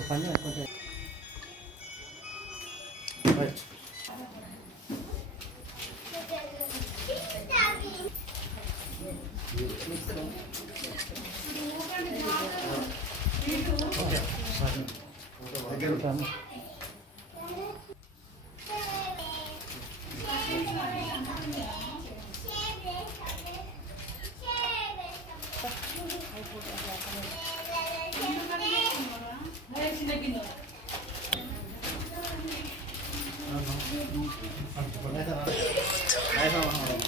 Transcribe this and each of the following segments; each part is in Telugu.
급하냐 근데 그렇지 Thank you. 我来上了，来上了。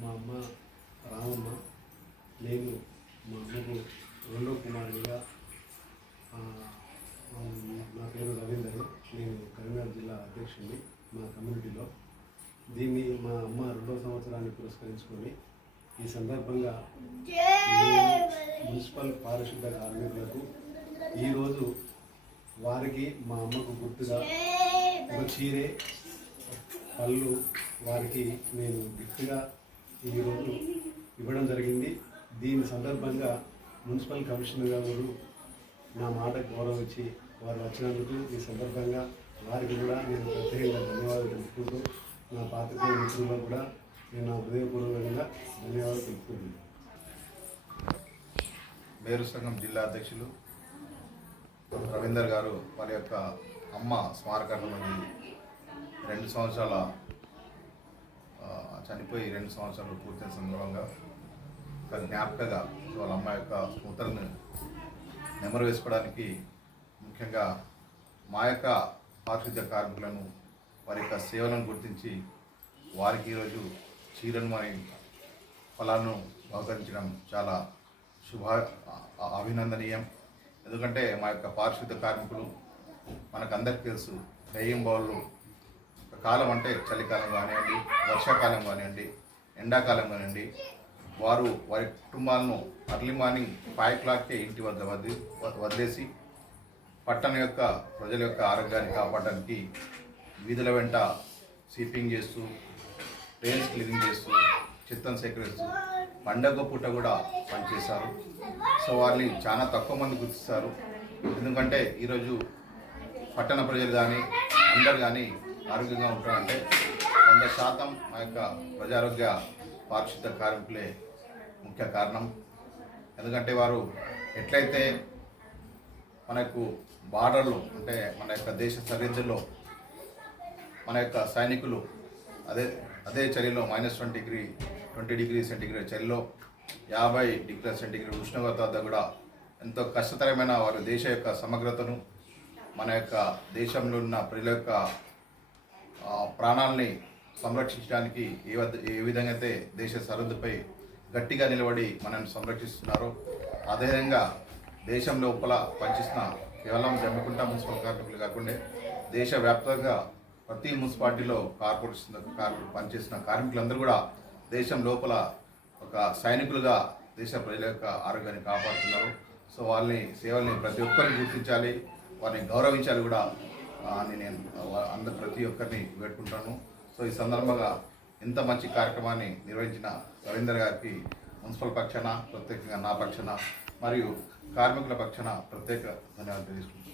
మా అమ్మ రామమ్మ నేను మా అమ్మకు రెండో కుమారుడిగా నా పేరు రవీందర్. నేను కరీంనగర్ జిల్లా అధ్యక్షుడిని మా కమ్యూనిటీలో. దీన్ని మా అమ్మ రెండో సంవత్సరాన్ని పురస్కరించుకొని ఈ సందర్భంగా నేను మున్సిపల్ పారిశుద్ధ కార్మికులకు ఈరోజు వారికి మా అమ్మకు గుర్తుగా ఒక చీరే పళ్ళు వారికి నేను గిఫ్ట్గా ఈరోజు ఇవ్వడం జరిగింది. దీని సందర్భంగా మున్సిపల్ కమిషనర్ గారు నా మాట గౌరవం ఇచ్చి వారు వచ్చినందుకు ఈ సందర్భంగా వారికి కూడా నేను ప్రత్యేకంగా ధన్యవాదాలు తెలుపుకుంటూ నా పాత్రికేయ మిత్రులకు కూడా నేను నా హృదయపూర్వకంగా ధన్యవాదాలు తెలుపుకుంటున్నాను. మేరు సంఘం జిల్లా అధ్యక్షులు రవీందర్ గారు వారి యొక్క అమ్మ స్మారకార్థమని రెండు సంవత్సరాల చనిపోయి రెండు సంవత్సరాలు పూర్తయిన సందర్భంగా ఒక జ్ఞాపకగా వాళ్ళ అమ్మాయి యొక్క స్మృతులను నెమరు వేసుకోవడానికి ముఖ్యంగా మా యొక్క పారిశుద్ధ్య కార్మికులను వారి యొక్క సేవలను గుర్తించి వారికి ఈరోజు చీరను మరి ఫలాలను బహుకరించడం చాలా శుభ అభినందనీయం. ఎందుకంటే మా యొక్క పారిశుద్ధ కార్మికులు మనకందరికీ తెలుసు దయ్యం బావులు కాలం అంటే చలికాలం కానివ్వండి వర్షాకాలం కానివ్వండి ఎండాకాలం కానివ్వండి వారు వారి కుటుంబాలను అర్లీ మార్నింగ్ ఫైవ్ క్లాక్కే ఇంటి వద్ద వదిలి వదిలేసి పట్టణం యొక్క ప్రజల యొక్క ఆరోగ్యాన్ని కాపాడడానికి వీధుల వెంట స్వీపింగ్ చేస్తూ ట్రైన్స్ క్లీనింగ్ చేస్తూ చిత్తం సేకరిస్తూ పండగ పూట కూడా పనిచేశారు. సో వారిని చాలా తక్కువ మంది గుర్తిస్తారు. ఎందుకంటే ఈరోజు పట్టణ ప్రజలు కానీ అందరు కానీ ఆరోగ్యంగా ఉంటారంటే వంద శాతం మా యొక్క ప్రజారోగ్య పారిశుద్ధ కార్మికులే ముఖ్య కారణం. ఎందుకంటే వారు ఎట్లయితే మనకు బార్డర్లో అంటే మన యొక్క దేశ సరిహద్దుల్లో మన యొక్క సైనికులు అదే అదే చలిలో minus twenty degree twenty degree centigrade చలిలో యాభై డిగ్రీ సెంటీగ్రేడ్ ఉష్ణోగ్రత వద్ద కూడా ఎంతో కష్టతరమైన వారి దేశ యొక్క సమగ్రతను మన యొక్క దేశంలో ఉన్న ప్రజల యొక్క ప్రాణాలని సంరక్షించడానికి ఏ ఏ విధంగా అయితే దేశ సరిహద్దుపై గట్టిగా నిలబడి మనల్ని సంరక్షిస్తున్నారో అదేవిధంగా దేశం లోపల పనిచేసిన కేవలం జమ్మికుంట మున్సిపల్ కార్మికులు కాకుండా దేశవ్యాప్తంగా ప్రతి మున్సిపాలిటీలో కార్పొరేషన్ కార్మికులు పనిచేసిన కార్మికులందరూ కూడా దేశం లోపల ఒక సైనికులుగా దేశ ప్రజల యొక్క ఆరోగ్యాన్ని కాపాడుతున్నారు. సో వాళ్ళని సేవల్ని ప్రతి ఒక్కరిని గుర్తించాలి వారిని గౌరవించాలి కూడా అని నేను అందరు ప్రతి ఒక్కరిని వేడుకుంటాను. సో ఈ సందర్భంగా ఇంత మంచి కార్యక్రమాన్ని నిర్వహించిన రవీందర్ గారికి మున్సిపల్ పక్షాన ప్రత్యేకంగా నా పక్షాన మరియు కార్మికుల పక్షాన ప్రత్యేక ధన్యవాదాలు తెలుసుకుంటాను